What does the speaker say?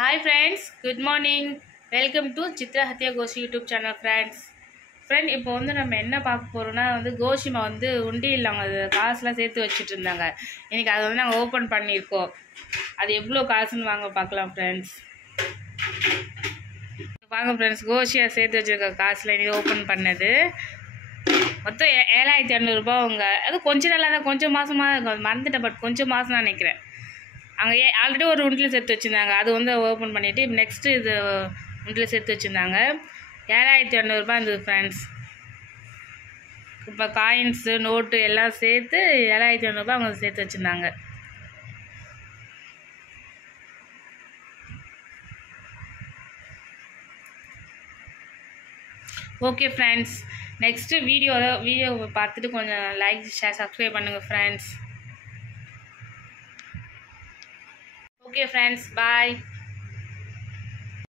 Hi friends, good morning. Welcome to Chitra Hatya Goshi YouTube channel friends. Friend இப்போ வந்து நம்ம என்ன பார்க்க போகிறோம்னா கோஷிமா உண்டி இல்லைங்க அது காசுலாம் சேர்த்து வச்சுட்டு இருந்தாங்க. இன்றைக்கி அதை நாங்கள் ஓப்பன் பண்ணியிருக்கோம். அது எவ்வளோ காசுன்னு வாங்க பார்க்கலாம் ஃப்ரெண்ட்ஸ். வாங்க ஃப்ரெண்ட்ஸ், கோஷியாக சேர்த்து வச்சுருக்க காசில் இன்றைக்கி ஓப்பன் பண்ணது மொத்தம் 7,500 அவங்க. அது கொஞ்சம் நல்லா தான், கொஞ்சம் மாதமாக இருக்கும், மறந்துட்டேன். பட் கொஞ்சம் மாதம் தான் நினைக்கிறேன். அங்கே ஆல்ரெடி ஒரு உண்டில் சேர்த்து வச்சுருந்தாங்க, அது ஓப்பன் பண்ணிவிட்டு நெக்ஸ்ட்டு இது உண்டில் சேர்த்து வச்சுருந்தாங்க. 7,500 இருந்தது ஃப்ரெண்ட்ஸ். இப்போ காயின்ஸு நோட்டு எல்லாம் சேர்த்து 7,500 அவங்க சேர்த்து வச்சுருந்தாங்க. ஓகே ஃப்ரெண்ட்ஸ், நெக்ஸ்ட்டு வீடியோவை பார்த்துட்டு கொஞ்சம் லைக் ஷேர் சப்ஸ்கிரைப் பண்ணுங்கள் ஃப்ரெண்ட்ஸ். Okay friends, bye.